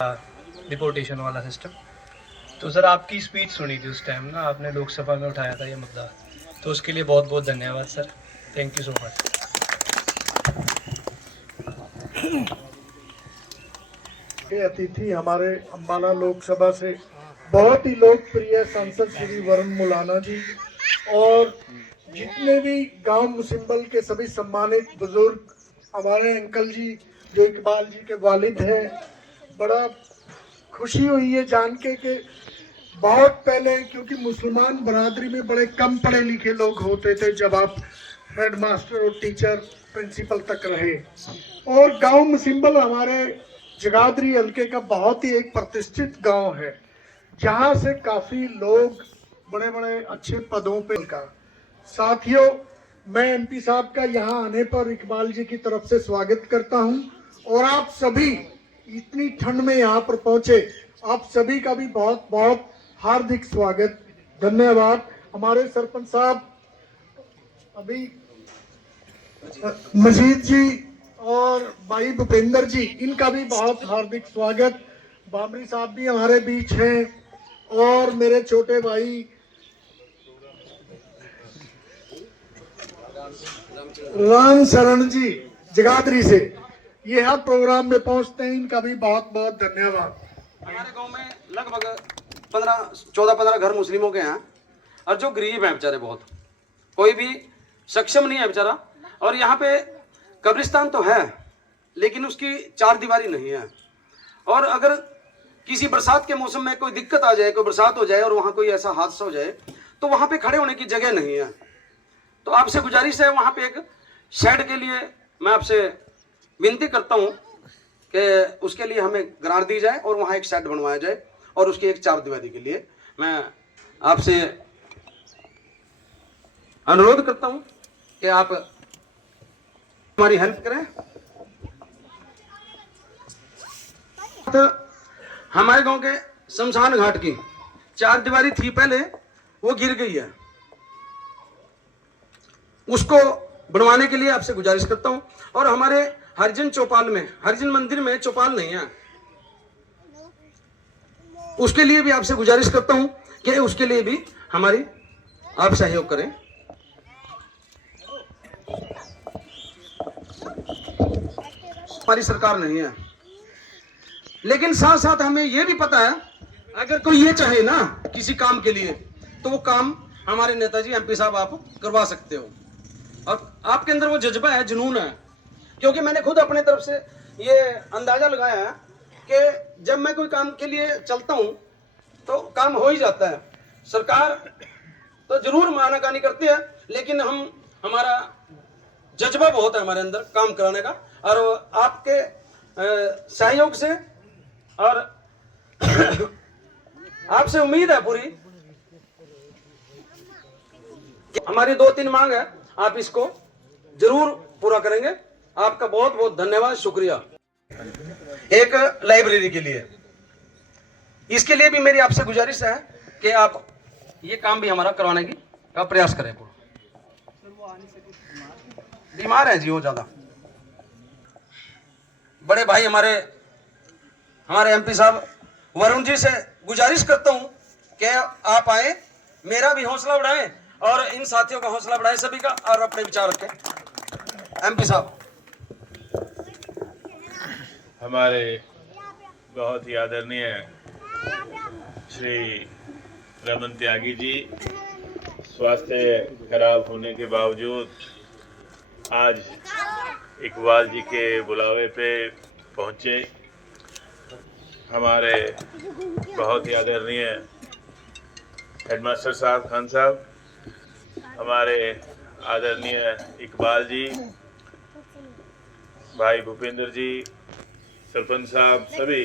Deportation वाला system. तो sir आपकी स्पीच सुनी थी उस टाइम ना, आपने लोकसभा में उठाया था ये मुद्दा, तो उसके लिए बहुत बहुत धन्यवाद sir, thank you so much. के अतिथि हमारे अम्बाला लोकसभा से बहुत ही लोकप्रिय सांसद श्री वरुण मुलाना जी, और जितने भी गांव मुसिम्बल के सभी सम्मानित बुजुर्ग, हमारे अंकल जी जो इकबाल जी के वालिद हैं, बड़ा खुशी हुई है जान के कि बहुत पहले, क्योंकि मुसलमान बरादरी में बड़े कम पढ़े लिखे लोग होते थे, जब आप हेडमास्टर और टीचर प्रिंसिपल तक रहे, और गांव मुसिम्बल हमारे जगाधरी हल्के का बहुत ही एक प्रतिष्ठित गांव है, जहां से काफी लोग बड़े बड़े अच्छे पदों पे का। साथियों, मैं एमपी साहब का यहां आने पर इकबाल जी की तरफ से स्वागत करता हूं, और आप सभी इतनी ठंड में यहां पर पहुंचे, आप सभी का भी बहुत बहुत हार्दिक स्वागत, धन्यवाद। हमारे सरपंच साहब अभी मजीद जी और भाई भूपेंद्र जी, इनका भी बहुत हार्दिक स्वागत। बाबरी साहब भी हमारे बीच हैं, और मेरे छोटे भाई राम शरण जी जगाधरी से ये हर प्रोग्राम में पहुंचते हैं, इनका भी बहुत बहुत धन्यवाद। हमारे गांव में लगभग 14-15 घर मुस्लिमों के हैं, और जो गरीब हैं बेचारे, बहुत कोई भी सक्षम नहीं है बेचारा। और यहाँ पे कब्रिस्तान तो है, लेकिन उसकी चार दीवारी नहीं है। और अगर किसी बरसात के मौसम में कोई दिक्कत आ जाए, कोई बरसात हो जाए और वहाँ कोई ऐसा हादसा हो जाए, तो वहाँ पे खड़े होने की जगह नहीं है। तो आपसे गुजारिश है, वहाँ पे एक शेड के लिए मैं आपसे विनती करता हूँ कि उसके लिए हमें ग्रांट दी जाए और वहाँ एक शेड बनवाया जाए, और उसकी एक चार दीवारी के लिए मैं आपसे अनुरोध करता हूँ कि आप हमारी हेल्प करें। तो हमारे गांव के शमशान घाट की चार दीवारी थी पहले, वो गिर गई है, उसको बनवाने के लिए आपसे गुजारिश करता हूं। और हमारे हरिजन चौपाल में, हरिजन मंदिर में चौपाल नहीं है, उसके लिए भी आपसे गुजारिश करता हूं कि उसके लिए भी हमारी आप सहयोग करें। हमारी सरकार नहीं है, लेकिन साथ साथ हमें यह भी पता है, अगर कोई ये चाहे ना किसी काम के लिए, तो वो काम हमारे नेताजी एमपी साहब आप करवा सकते हो। और आपके अंदर वो जज्बा है, जुनून है, क्योंकि मैंने खुद अपने तरफ से ये अंदाजा लगाया है कि जब मैं कोई काम के लिए चलता हूं तो काम हो ही जाता है। सरकार तो जरूर मानाकानी करती है, लेकिन हमारा जज्बा बहुत है हमारे अंदर काम कराने का, और आपके सहयोग से और आपसे उम्मीद है पूरी, हमारी 2-3 मांग है, आप इसको जरूर पूरा करेंगे। आपका बहुत बहुत धन्यवाद, शुक्रिया। एक लाइब्रेरी के लिए, इसके लिए भी मेरी आपसे गुजारिश है कि आप ये काम भी हमारा करवाने की का प्रयास करें। बीमार है जी वो ज्यादा। बड़े भाई हमारे एमपी साहब वरुण जी से गुजारिश करता हूं कि आप आए, मेरा भी हौसला बढ़ाएं और इन साथियों का हौसला बढ़ाएं सभी का, और अपने विचार रखें। एमपी साहब। हमारे बहुत ही आदरणीय श्री रमन त्यागी जी स्वास्थ्य खराब होने के बावजूद आज इकबाल जी के बुलावे पे पहुंचे। हमारे बहुत ही आदरणीय हेडमास्टर साहब, खान साहब, हमारे आदरणीय इकबाल जी, भाई भूपेंद्र जी, सरपंच साहब, सभी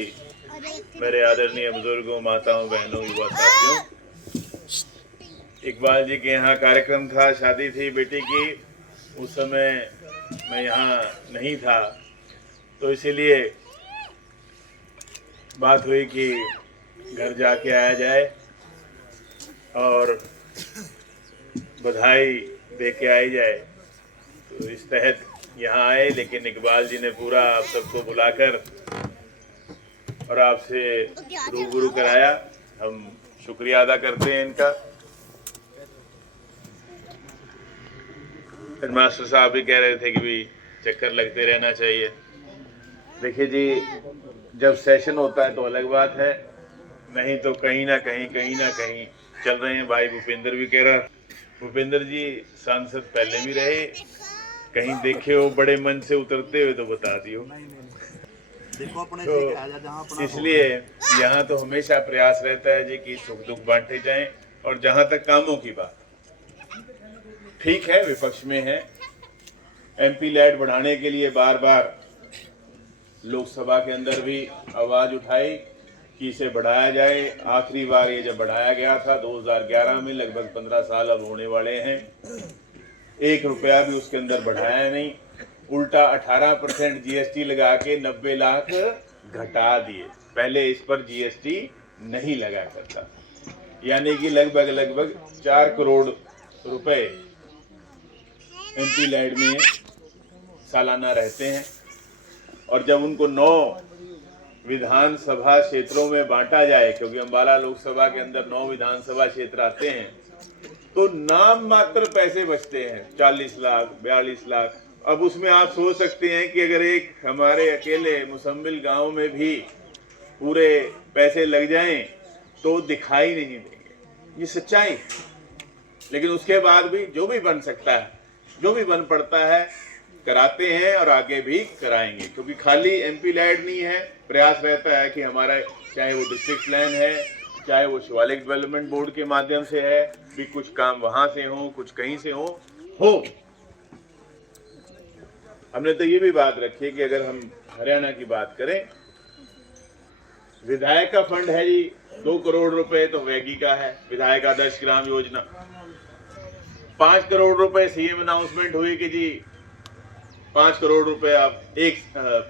मेरे आदरणीय बुजुर्गों, माताओं, बहनों, युवा साथियों। इकबाल जी के यहाँ कार्यक्रम था, शादी थी बेटी की, उस समय मैं यहाँ नहीं था, तो इसीलिए बात हुई कि घर जाके आया जाए और बधाई दे के आई जाए। तो इस तहत यहाँ आए, लेकिन इकबाल जी ने पूरा आप सबको बुलाकर और आपसे रूबरू कराया। हम शुक्रिया अदा करते हैं इनका। मास्टर साहब भी कह रहे थे कि भाई चक्कर लगते रहना चाहिए। देखिए जी, जब सेशन होता है तो अलग बात है, नहीं तो कहीं ना कहीं चल रहे हैं। भाई भूपेंद्र भी कह रहा, भूपेंद्र जी सांसद पहले भी रहे, कहीं देखे हो बड़े मन से उतरते हुए तो बता दियो। तो इसलिए यहाँ तो हमेशा प्रयास रहता है जी कि सुख दुख बांटे जाएं। और जहाँ तक कामों की बात, ठीक है विपक्ष में है, एमपी लैड बढ़ाने के लिए बार बार लोकसभा के अंदर भी आवाज उठाई कि इसे बढ़ाया जाए। आखिरी बार ये जब बढ़ाया गया था 2011 में, लगभग 15 साल अब होने वाले हैं, 1 रुपया भी उसके अंदर बढ़ाया नहीं, उल्टा 18% जीएसटी लगा के 90 लाख घटा दिए। पहले इस पर जीएसटी नहीं लगा करता, यानी कि लगभग 4 करोड़ रुपए एमपी लैड में सालाना रहते हैं। और जब उनको 9 विधानसभा क्षेत्रों में बांटा जाए, क्योंकि अम्बाला लोकसभा के अंदर 9 विधानसभा क्षेत्र आते हैं, तो नाम मात्र पैसे बचते हैं, 40 लाख 42 लाख। अब उसमें आप सोच सकते हैं कि अगर एक हमारे अकेले मुसम्बिल गांव में भी पूरे पैसे लग जाएं तो दिखाई नहीं देंगे, ये सच्चाई। लेकिन उसके बाद भी जो भी बन सकता है, जो भी बन पड़ता है, कराते हैं और आगे भी कराएंगे। क्योंकि खाली एमपी लैड नहीं है, प्रयास रहता है कि हमारा चाहे वो डिस्ट्रिक्ट प्लान है, चाहे वो शिवालिक डेवलपमेंट बोर्ड के माध्यम से है, भी कुछ काम वहां से हो, कुछ कहीं से हो। हमने तो ये भी बात रखी है कि अगर हम हरियाणा की बात करें, विधायक का फंड है जी 2 करोड़ रुपए तो वैगी का है, विधायक आदर्श ग्राम योजना। 5 करोड़ रुपए सीएम अनाउंसमेंट हुई कि जी 5 करोड़ रुपए आप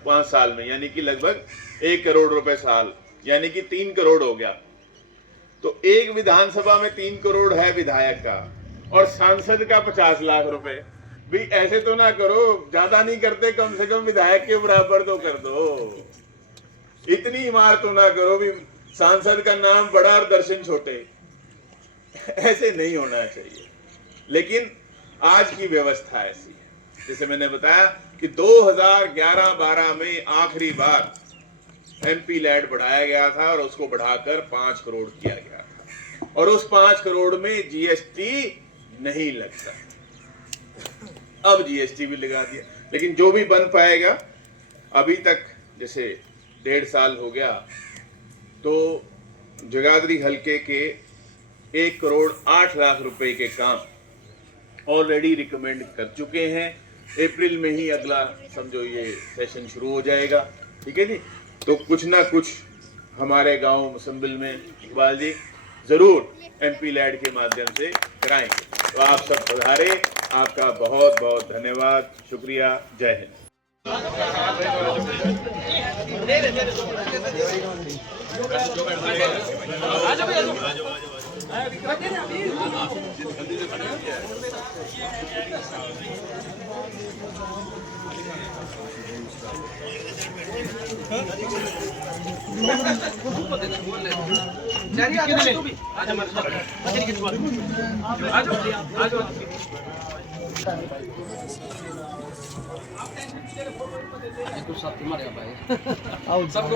5 साल में, यानी कि लगभग 1 करोड़ रुपए साल, यानी कि 3 करोड़ हो गया। तो एक विधानसभा में 3 करोड़ है विधायक का, और सांसद का 50 लाख रुपए। भी ऐसे तो ना करो, ज्यादा नहीं करते, कम से कम विधायक के बराबर तो कर दो। इतनी मार तो ना करो भी सांसद का नाम बड़ा और दर्शन छोटे। ऐसे नहीं होना चाहिए। लेकिन आज की व्यवस्था ऐसी है, जैसे मैंने बताया कि 2011-12 में आखिरी बार एमपी लैड बढ़ाया गया था और उसको बढ़ाकर 5 करोड़ किया गया था, और उस 5 करोड़ में जीएसटी नहीं लगता। अब जीएसटी भी लगा दिया। लेकिन जो भी बन पाएगा, अभी तक जैसे 1.5 साल हो गया, तो जगाधरी हलके के 1 करोड़ 8 लाख रुपए के काम ऑलरेडी रिकमेंड कर चुके हैं। अप्रैल में ही अगला समझो ये सेशन शुरू हो जाएगा, ठीक है जी। तो कुछ ना कुछ हमारे गांव मुसम्बिल में इकबाल जी जरूर एमपी लैड के माध्यम से कराएंगे। तो आप सब पधारे, आपका बहुत बहुत धन्यवाद, शुक्रिया, जय हिंद।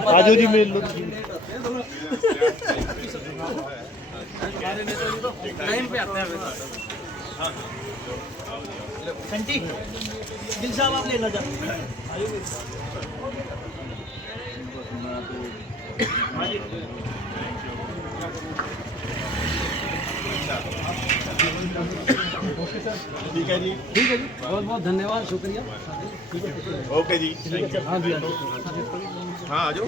आजो जी मिल लो। टाइम पे आते हैं घंटी दिल साहब आप लेना चाहते ठीक है जी, ठीक है जी, बहुत बहुत धन्यवाद, शुक्रिया। ओके जी, हाँ जी, हाँ आ जाओ।